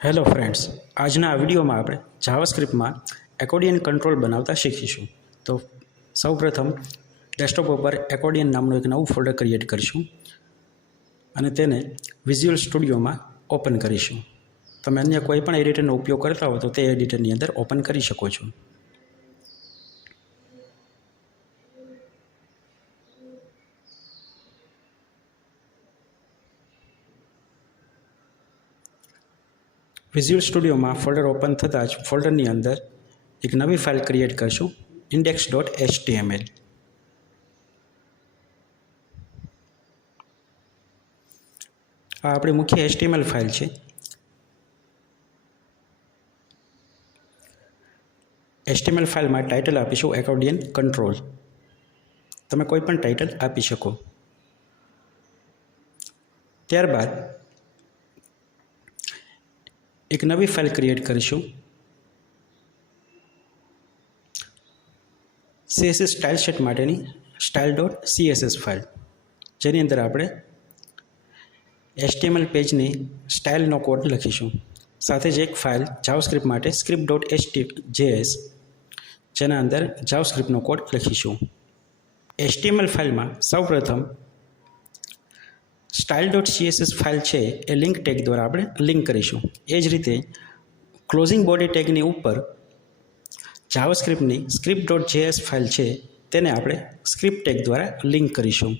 Hello friends, આજના આ વિડીયોમાં આપણે જાવાસ્ક્રિપ્ટમાં એકોર્ડિયન કંટ્રોલ બનાવતા શીખીશું. તો સૌપ્રથમ ડેસ્કટોપ ઉપર એકોર્ડિયન નામનું એક નવું ફોલ્ડર ક્રિએટ કરીશું અને તેને વિઝ્યુઅલ સ્ટુડિયોમાં ઓપન કરીશું. તમે અન્ય કોઈ પણ એડિટરનો ઉપયોગ કરતા હો તો તે એડિટરની અંદર ઓપન કરી શકો છો. વિઝ્યુઅલ સ્ટુડિયોમાં ફોલ્ડર ઓપન થતાં જ ફોલ્ડરની અંદર એક નવી ફાઇલ ક્રિએટ કરીશું, index.html. આ આપણી મુખ્ય HTML ફાઇલ છે. HTML ફાઇલમાં ટાઇટલ આપીશું એકોર્ડિયન કંટ્રોલ. તમે કોઈ પણ ટાઇટલ આપી શકો. ત્યારબાદ એક નવી ફાઇલ ક્રિએટ કરીશું, CSS સ્ટાઇલ શીટ માટેની style.css ફાઇલ, જેની અંદર આપણે HTML પેજની સ્ટાઇલનો કોડ લખીશું. સાથે જ એક ફાઇલ જાવાસ્ક્રિપ્ટ માટે script.js, જેના અંદર જાવાસ્ક્રિપ્ટનો કોડ લખીશું. HTML ફાઇલમાં સૌપ્રથમ style.css ફાઇલ છે એ લિંક ટેગ દ્વારા આપણે લિંક કરીશું. એ જ રીતે ક્લોઝિંગ બોડી ટેગની ઉપર જાવાસ્ક્રિપ્ટની script.js ફાઇલ છે તેને આપણે સ્ક્રિપ્ટ ટેગ દ્વારા લિંક કરીશું.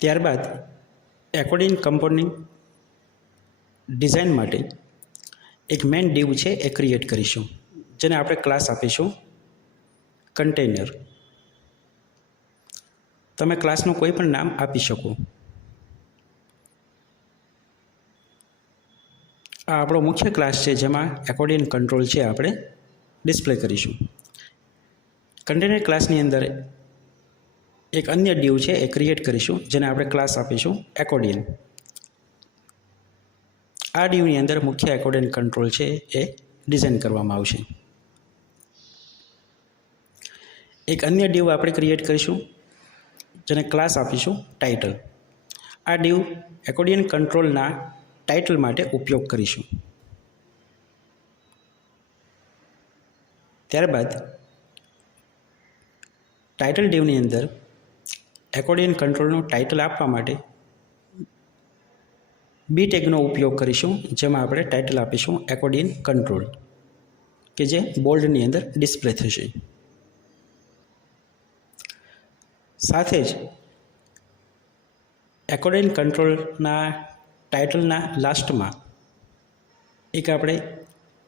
ત્યારબાદ એકોર્ડિયન કમ્પોનન્ટ ડિઝાઇન માટે એક મેઇન ડિવ છે એ ક્રિએટ કરીશું, જેને આપણે ક્લાસ આપીશું કન્ટેનર. તમે ક્લાસનું કોઈ પણ નામ આપી શકો. આ આપણો મુખ્ય ક્લાસ છે, જેમાં એકોર્ડિયન કંટ્રોલ છે આપણે ડિસ્પ્લે કરીશું. કન્ટેનર ક્લાસની અંદર એક અન્ય ડિવ છે એ ક્રિએટ કરીશું, જેને આપણે ક્લાસ આપીશું એકોર્ડિયન. આ ડિવની અંદર મુખ્ય એકોર્ડિયન કંટ્રોલ છે એ ડિઝાઇન કરવામાં આવશે. એક અન્ય ડિવ આપણે ક્રિએટ કરીશું, જેને ક્લાસ આપીશું ટાઇટલ. આ ડિવ એકોર્ડિયન કંટ્રોલના ટાઇટલ માટે ઉપયોગ કરીશું. ત્યારબાદ ટાઇટલ ડિવની અંદર એકોર્ડિયન કંટ્રોલનું ટાઇટલ આપવા માટે બી ટેગનો ઉપયોગ કરીશું, જેમાં આપણે ટાઇટલ આપીશું એકોર્ડિયન કંટ્રોલ, કે જે બોલ્ડની અંદર ડિસ્પ્લે થશે. સાથે જ એકોર્ડિયન કંટ્રોલના ટાઇટલના લાસ્ટમાં એક આપણે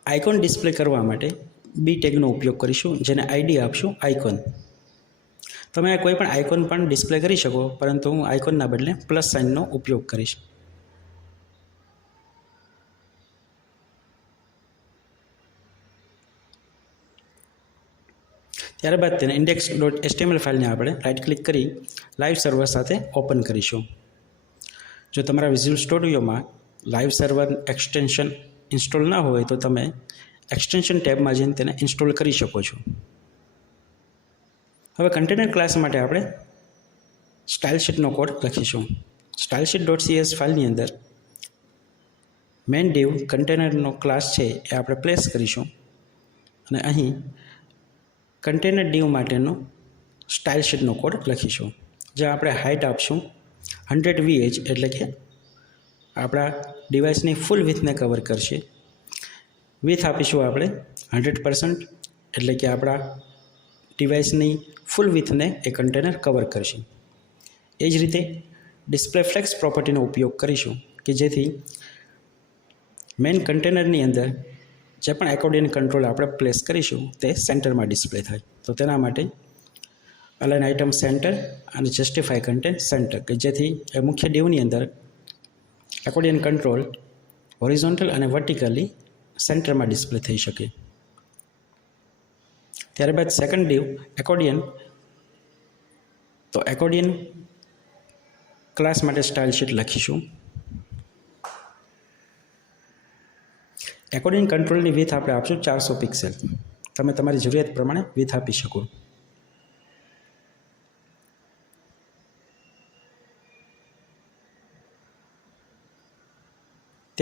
આઇકોન ડિસ્પ્લે કરવા માટે બી ટેગનો ઉપયોગ કરીશું, જેને આઈડી આપશું આઇકોન. તમે કોઈ પણ આઇકોન પણ ડિસ્પ્લે કરી શકો, પરંતુ હું આઇકોનના બદલે પ્લસ સાઇનનો ઉપયોગ કરીશ. ત્યારબાદ તેને index.html ફાઇલને આપણે રાઇટ ક્લિક કરી લાઈવ સર્વર સાથે ઓપન કરીશું. જો તમારા વિઝ્યુઅલ સ્ટુડિયોમાં લાઈવ સર્વર એક્સટેન્શન ઇન્સ્ટોલ ન હોય તો તમે એક્સટેન્શન ટેબમાં જઈને તેને ઇન્સ્ટોલ કરી શકો છો. હવે કન્ટેનર ક્લાસ માટે આપણે સ્ટાઇલ શીટનો કોડ લખીશું. stylesheet.cs ફાઇલની અંદર મેઇન ડિવ કન્ટેનરનો ક્લાસ છે એ આપણે પ્લેસ કરીશું અને અહીં કન્ટેનર ડિવ માટેનો સ્ટાઇલ શીટનો કોડ લખીશું, જ્યાં આપણે હાઇટ આપશું 100 VH, એટલે કે આપણા ડિવાઇસની ફૂલ વિથને કવર કરશે. વિથ આપીશું આપણે 100%, એટલે કે આપણા ડિવાઇસની ફૂલ વિથને એ કન્ટેનર કવર કરશે. એ જ રીતે ડિસ્પ્લે ફ્લેક્સ પ્રોપર્ટીનો ઉપયોગ કરીશું, કે જેથી મેઇન કન્ટેનરની અંદર જે પણ એકોર્ડિયન કંટ્રોલ આપણે પ્લેસ કરીશું તે સેન્ટરમાં ડિસ્પ્લે થાય. તો તેના માટે અલાઇન આઇટમ સેન્ટર અને જસ્ટિફાય કન્ટેન્ટ સેન્ટર, કે જેથી એ મુખ્ય ડિવની અંદર એકોર્ડિયન કંટ્રોલ હોરિઝોન્ટલ અને વર્ટિકલી સેન્ટરમાં ડિસ્પ્લે થઈ શકે. ત્યારબાદ સેકન્ડ ડિવ એકોર્ડિયન. તો એકોર્ડિયન ક્લાસ માટે સ્ટાઇલ શીટ લખીશું. એકોર્ડિયન કંટ્રોલની વિથ આપણે આપશું 400 પિક્સેલ. તમે તમારી જરૂરિયાત પ્રમાણે વિથ આપી શકો.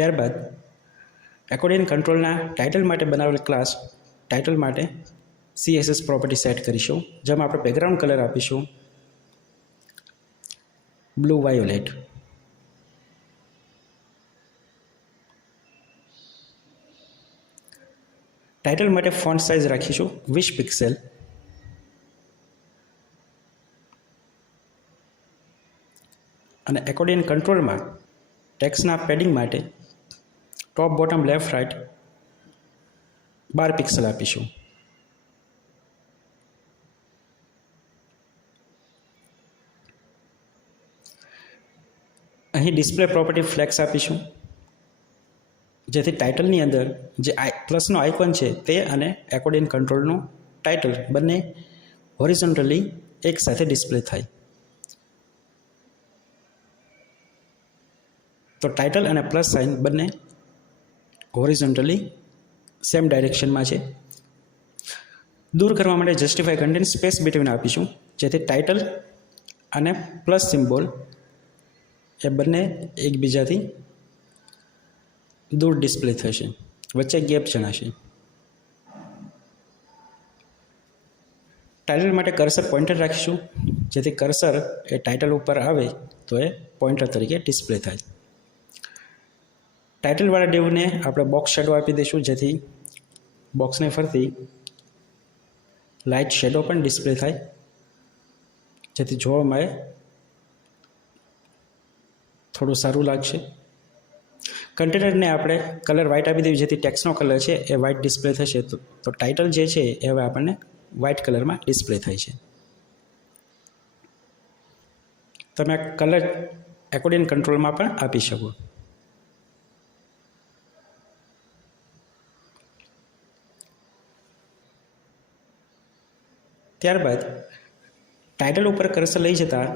ત્યારબાદ એકોર્ડિયન કંટ્રોલના ટાઇટલ માટે બનાવેલ ક્લાસ ટાઇટલ માટે CSS પ્રોપર્ટી સેટ કરીશું, જેમાં આપણે બેકગ્રાઉન્ડ કલર આપીશું બ્લુ વાયોલેટ. ટાઇટલ માટે ફોન્ટ સાઇઝ રાખીશું 20 પિક્સેલ. અને એકોર્ડિયન કંટ્રોલમાં ટેક્સ્ટના પેડિંગ માટે top bottom left right 12 pixel આપીશું. અહીં ડિસ્પ્લે પ્રોપર્ટી ફ્લેક્સ આપીશું, જેથી ટાઇટલની અંદર જે પ્લસનો આઇકોન છે તે અને એકોર્ડિયન કંટ્રોલનું ટાઇટલ બંને હોરિઝોન્ટલી એક સાથે ડિસ્પ્લે થાય. તો ટાઇટલ અને પ્લસ સાઇન બંને હોરિઝોન્ટલી સેમ ડાયરેક્શનમાં છે. દૂર કરવા માટે જસ્ટિફાઈ કન્ટેન્ટ સ્પેસ બિટવીન આપીશું, જેથી ટાઇટલ અને પ્લસ સિમ્બોલ એ બંને એકબીજાથી દૂર ડિસ્પ્લે થશે, વચ્ચે ગેપ જણાશે. ટાઇટલ માટે કર્સર પોઇન્ટર રાખીશું, જેથી કર્સર એ ટાઇટલ ઉપર આવે તો એ પોઇન્ટર તરીકે ડિસ્પ્લે થાય. ટાઇટલવાળા ડિવને આપણે બોક્સ શેડો આપી દઈશું, જેથી બોક્સને ફરતી લાઇટ શેડો પણ ડિસ્પ્લે થાય, જેથી જોવામાં થોડું સારું લાગશે. કન્ટેનરને આપણે કલર વ્હાઇટ આપી દઈએ, જેથી ટેક્સ્ટનો કલર છે એ વ્હાઇટ ડિસ્પ્લે થશે. તો ટાઇટલ જે છે એ હવે આપણને વ્હાઇટ કલરમાં ડિસ્પ્લે થાય છે. તમે કલર એકોર્ડિયન કંટ્રોલમાં પણ આપી શકો. ત્યારબાદ ટાઇટલ ઉપર કર્સર લઈ જતાં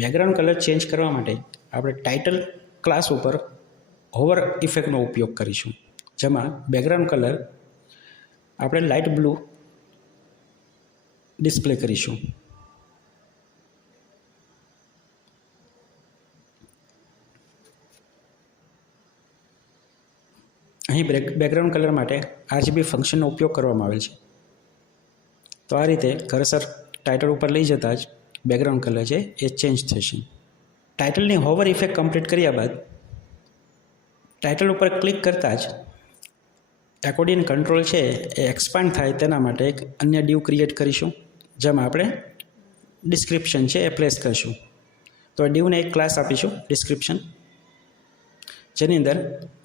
બેકગ્રાઉન્ડ કલર ચેન્જ કરવા માટે આપણે ટાઇટલ ક્લાસ ઉપર હોવર ઇફેક્ટનો ઉપયોગ કરીશું, જેમાં બેકગ્રાઉન્ડ કલર આપણે લાઇટ બ્લુ ડિસ્પ્લે કરીશું. અહીં બેકગ્રાઉન્ડ કલર માટે RGB ફંક્શનનો ઉપયોગ કરવામાં આવેલ છે. તો આ રીતે કર્સર ટાઇટલ ઉપર લઈ જતાં જ બેકગ્રાઉન્ડ કલર છે એ ચેન્જ થશે. ટાઇટલની હોવર ઇફેક્ટ કમ્પ્લીટ કર્યા બાદ ટાઇટલ ઉપર ક્લિક કરતાં જ એકોર્ડિયન કંટ્રોલ છે એ એક્સપાન્ડ થાય તેના માટે એક અન્ય ડીવ ક્રિએટ કરીશું, જેમાં આપણે ડિસ્ક્રિપ્શન છે એ પ્લેસ કરીશું. તો ડીવને એક ક્લાસ આપીશું ડિસ્ક્રિપ્શન, જેની અંદર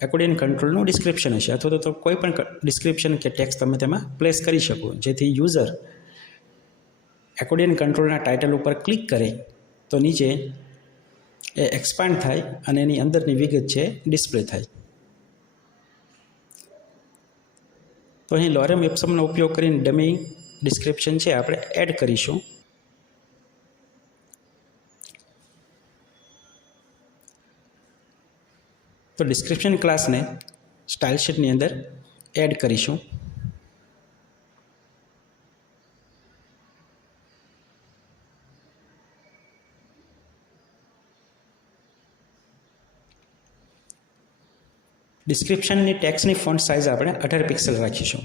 એકોર્ડિયન કંટ્રોલનું ડિસ્ક્રિપ્શન હશે, અથવા તો કોઈ પણ ડિસ્ક્રિપ્શન કે ટેક્સ્ટ તમે તેમાં પ્લેસ કરી શકો, જેથી યુઝર એકોર્ડિયન કંટ્રોલના ટાઇટલ ઉપર ક્લિક કરે તો નીચે એ એક્સપાન્ડ થાય અને એની અંદરની વિગત છે ડિસ્પ્લે થાય. તો અહીં લોરેમ ઇપ્સમનો ઉપયોગ કરીને ડમી ડિસ્ક્રિપ્શન છે આપણે એડ કરીશું. તો ડિસ્ક્રિપ્શન ક્લાસને સ્ટાઇલ શીટની અંદર એડ કરીશું. ડિસ્ક્રિપ્શનની ટેક્સ્ટની ફોન્ટ સાઇઝ આપણે 18 પિક્સેલ રાખીશું,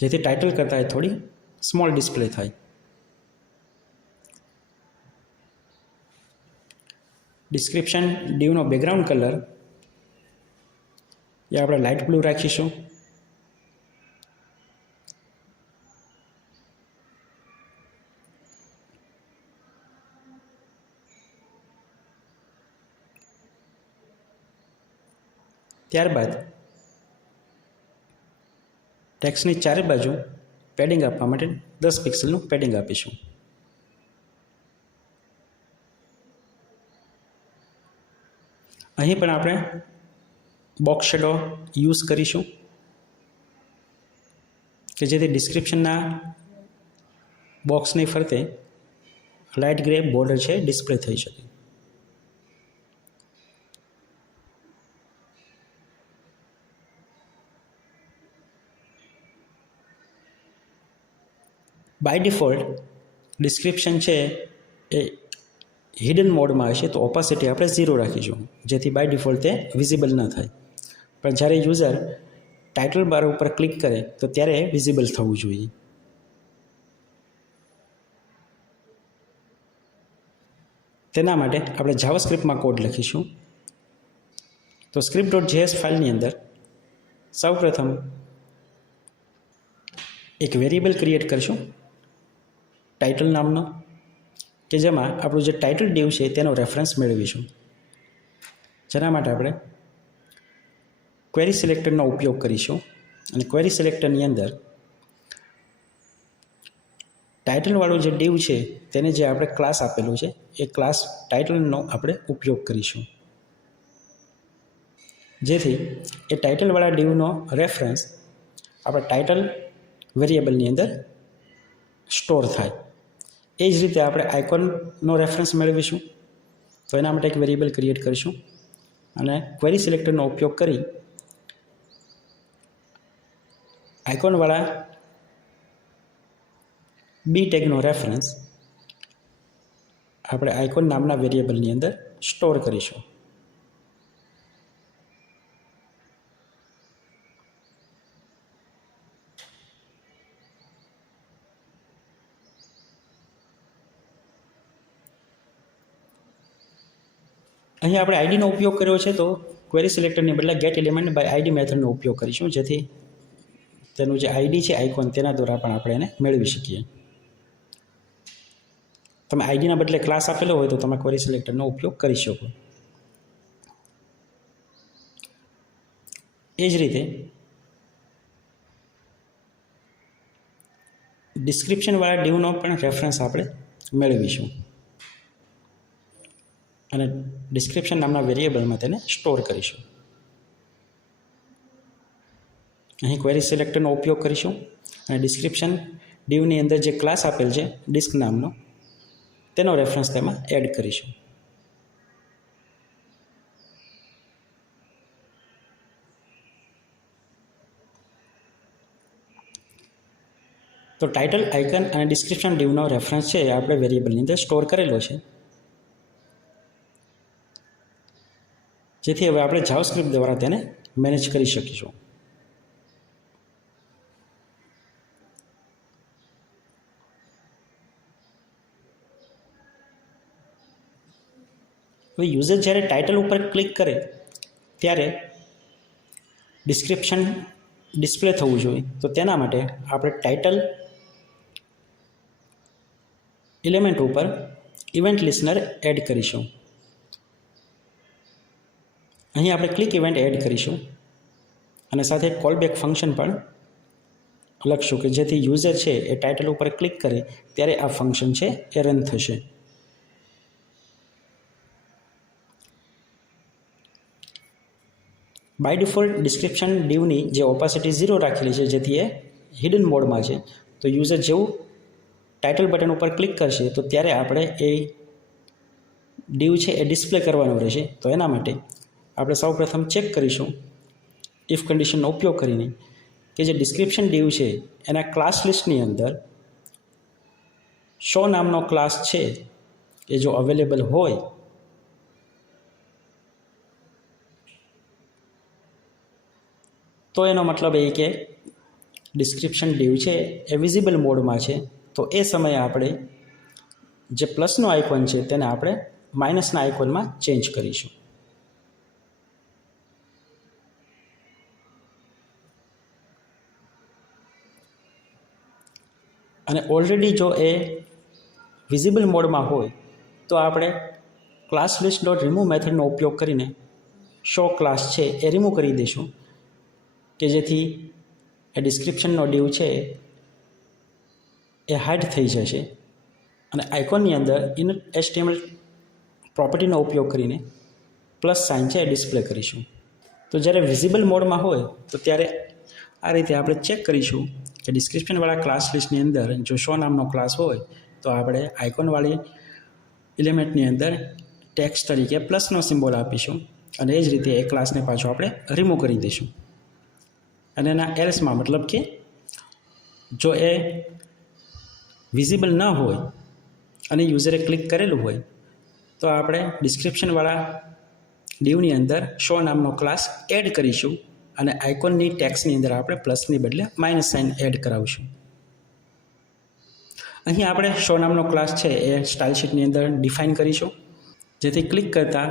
જેથી ટાઇટલ કરતાં થોડી સ્મોલ ડિસ્પ્લે થાય. ડિસ્ક્રિપ્શન ડીવનો બેકગ્રાઉન્ડ કલર એ આપણે લાઇટ બ્લુ રાખીશું. ત્યારબાદ ટેક્સ્ટની ચારે બાજુ પેડિંગ આપવા માટે 10 પિક્સેલનું પેડિંગ આપીશું. અહીં પણ આપણે બોક્સ શેડો યુઝ કરીશું કે જેથી ડિસ્ક્રિપ્શનના બોક્સની ફરતે લાઇટ ગ્રે બોર્ડર છે ડિસ્પ્લે થઈ શકે. બાય ડિફોલ્ટ ડિસ્ક્રિપ્શન છે એ હિડન મોડમાં હશે તો ઓપાસિટી આપણે 0 રાખીશું, જેથી બાય ડિફોલ્ટ તે વિઝિબલ ન થાય. પણ જ્યારે યુઝર ટાઇટલ બાર ઉપર ક્લિક કરે તો ત્યારે વિઝિબલ થવું જોઈએ. તેના માટે આપણે જાવાસ્ક્રિપ્ટમાં કોડ લખીશું. તો script.js ફાઇલની અંદર સૌપ્રથમ એક વેરિયેબલ ક્રિએટ કરીશું ટાઇટલ નામનો, કે જેમાં આપણું જે ટાઇટલ ડિવ છે તેનો રેફરન્સ મેળવીશું. જેના માટે આપણે ક્વેરી સિલેક્ટરનો ઉપયોગ કરીશું અને ક્વેરી સિલેક્ટરની અંદર ટાઇટલવાળું જે ડિવ છે તેને જે આપણે ક્લાસ આપેલું છે એ ક્લાસ ટાઇટલનો આપણે ઉપયોગ કરીશું, જેથી એ ટાઇટલવાળા ડિવનો રેફરન્સ આપણા ટાઇટલ વેરિયેબલની અંદર સ્ટોર થાય. એ જ રીતે આપણે આઇકોનનો રેફરન્સ મેળવીશું. તો એના માટે એક વેરિયેબલ ક્રિએટ કરીશું અને ક્વેરી સિલેક્ટરનો ઉપયોગ કરી આઇકોનવાળા બી ટેગનો રેફરન્સ આપણે આઇકોન નામના વેરિયેબલની અંદર સ્ટોર કરીશું. અહીં આપણે આઈડીનો ઉપયોગ કર્યો છે, તો ક્વેરી સિલેક્ટરની બદલે ગેટ એલિમેન્ટ બાય આઈડી મેથડનો ઉપયોગ કરીશું, જેથી તેનું જે આઈડી છે આઇકોન તેના દ્વારા પણ આપણે એને મેળવી શકીએ. તમે આઈડીના બદલે ક્લાસ આપેલો હોય તો તમે ક્વેરી સિલેક્ટરનો ઉપયોગ કરી શકો. એ જ રીતે ડિસ્ક્રિપ્શનવાળા ડિવનો પણ રેફરન્સ આપણે મેળવીશું અને ડિસ્ક્રિપ્શન નામના વેરિયેબલમાં તેને સ્ટોર કરીશું. અહીં ક્વેરી સિલેક્ટરનો ઉપયોગ કરીશું અને ડિસ્ક્રિપ્શન ડિવની અંદર જે ક્લાસ આપેલ છે ડિસ્ક નામનો તેનો રેફરન્સ તેમાં એડ કરીશું. તો ટાઇટલ, આઇકન અને ડિસ્ક્રિપ્શન ડિવનો રેફરન્સ છે એ આપણે વેરિયેબલની અંદર સ્ટોર કરેલો છે, જેથી હવે આપણે જાવાસ્ક્રિપ્ટ દ્વારા તેને મેનેજ કરી શકીશું. હવે યુઝર જ્યારે ટાઇટલ ઉપર ક્લિક કરે ત્યારે ડિસ્ક્રિપ્શન ડિસ્પ્લે થવું જોઈએ. તો તેના માટે આપણે ટાઇટલ એલિમેન્ટ ઉપર ઇવેન્ટ લિસનર એડ કરીશું. અહીં આપણે ક્લિક ઇવેન્ટ એડ કરીશું અને સાથે કોલબેક ફંક્શન પણ લખશું, કે જેથી યુઝર છે એ ટાઇટલ ઉપર ક્લિક કરે ત્યારે આ ફંક્શન છે એ રન થશે. બાય ડિફોલ્ટ ડિસ્ક્રિપ્શન ડિવની જે ઓપાસિટી 0 રાખેલી છે, જેથી એ હિડન મોડમાં છે. તો યુઝર જેવું ટાઇટલ બટન ઉપર ક્લિક કરશે તો ત્યારે આપણે એ ડિવ છે એ ડિસ્પ્લે કરવાનું રહેશે. તો એના માટે આપણે સૌપ્રથમ ચેક કરીશું ઇફ કન્ડિશનનો ઉપયોગ કરીને કે જે ડિસ્ક્રિપ્શન ડિવ છે એના ક્લાસ લિસ્ટની અંદર શો નામનો ક્લાસ છે એ જો અવેલેબલ હોય તો એનો મતલબ એ કે ડિસ્ક્રિપ્શન ડિવ છે એ વિઝિબલ મોડમાં છે. તો એ સમયે આપણે જે પ્લસનો આઇકોન છે તેને આપણે માઇનસના આઇકોનમાં ચેન્જ કરીશું. અને ઓલરેડી જો એ વિઝિબલ મોડમાં હોય તો આપણે ક્લાસ લિસ્ટ ડોટ રિમૂવ મેથડનો ઉપયોગ કરીને શો ક્લાસ છે એ રિમૂવ કરી દઈશું, કે જેથી એ ડિસ્ક્રિપ્શનનો ડિવ છે એ હાઇડ થઈ જશે અને આઇકોનની અંદર HTML પ્રોપર્ટીનો ઉપયોગ કરીને પ્લસ સાઇન છે એ ડિસ્પ્લે કરીશું. તો જ્યારે વિઝિબલ મોડમાં હોય તો ત્યારે આ રીતે આપણે ચેક કરીશું કે ડિસ્ક્રિપ્શનવાળા ક્લાસ લિસ્ટની અંદર જો શો નામનો ક્લાસ હોય તો આપણે આઇકોનવાળી એલિમેન્ટની અંદર ટેક્સ્ટ તરીકે પ્લસનો સિમ્બોલ આપીશું અને એ જ રીતે એ ક્લાસને પાછો આપણે રિમૂવ કરી દઈશું. અને એના એલ્સમાં મતલબ કે જો એ વિઝિબલ ન હોય અને યુઝરે ક્લિક કરેલું હોય તો આપણે ડિસ્ક્રિપ્શનવાળા ડીવની અંદર શો નામનો ક્લાસ એડ કરીશું અને આઇકોનની ટેક્સની અંદર આપણે પ્લસની બદલે માઇનસ સાઇન એડ કરાવીશું. અહીં આપણે શો નામનો ક્લાસ છે એ સ્ટાઇલ શીટની અંદર ડિફાઇન કરીશું, જેથી ક્લિક કરતાં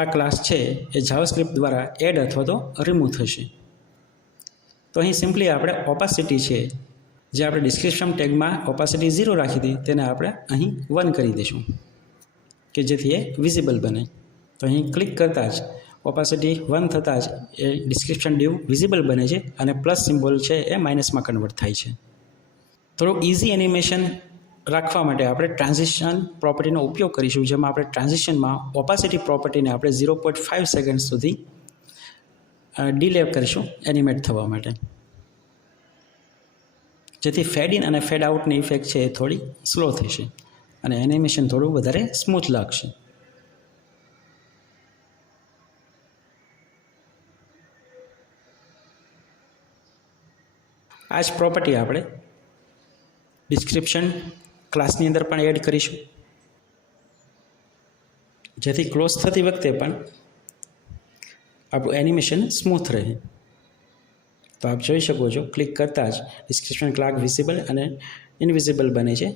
આ ક્લાસ છે એ જાવાસ્ક્રિપ્ટ દ્વારા એડ અથવા તો રિમૂવ થશે. તો અહીં સિમ્પલી આપણે ઓપાસિટી છે જે આપણે ડિસ્ક્રિપ્શન ટેગમાં ઓપાસિટી 0 રાખી હતી તેને આપણે અહીં 1 કરી દઈશું કે જેથી એ વિઝિબલ બને. તો અહીં ક્લિક કરતાં જ ઓપાસિટી 1 થતાં જ એ ડિસ્ક્રિપ્શન ડીવ વિઝિબલ બને છે અને પ્લસ સિમ્બોલ છે એ માઇનસમાં કન્વર્ટ થાય છે. થોડું ઇઝી એનિમેશન રાખવા માટે આપણે ટ્રાન્ઝિશન પ્રોપર્ટીનો ઉપયોગ કરીશું, જેમાં આપણે ટ્રાન્ઝિશનમાં ઓપાસિટી પ્રોપર્ટીને આપણે 0.5 સેકન્ડ સુધી ડીલે કરીશું એનિમેટ થવા માટે, જેથી ફેડ ઇન અને ફેડ આઉટની ઇફેક્ટ છે એ થોડી સ્લો થશે અને એનિમેશન થોડું વધારે સ્મૂથ લાગશે. આ જ પ્રોપર્ટી આપણે ડિસ્ક્રિપ્શન ક્લાસની અંદર પણ એડ કરીશું, જેથી ક્લોઝ થતી વખતે પણ આપણું એનિમેશન સ્મૂથ રહે. તો આપ જોઈ શકો છો ક્લિક કરતાં જ ડિસ્ક્રિપ્શન ક્લાસ વિઝિબલ અને ઇનવિઝિબલ બને છે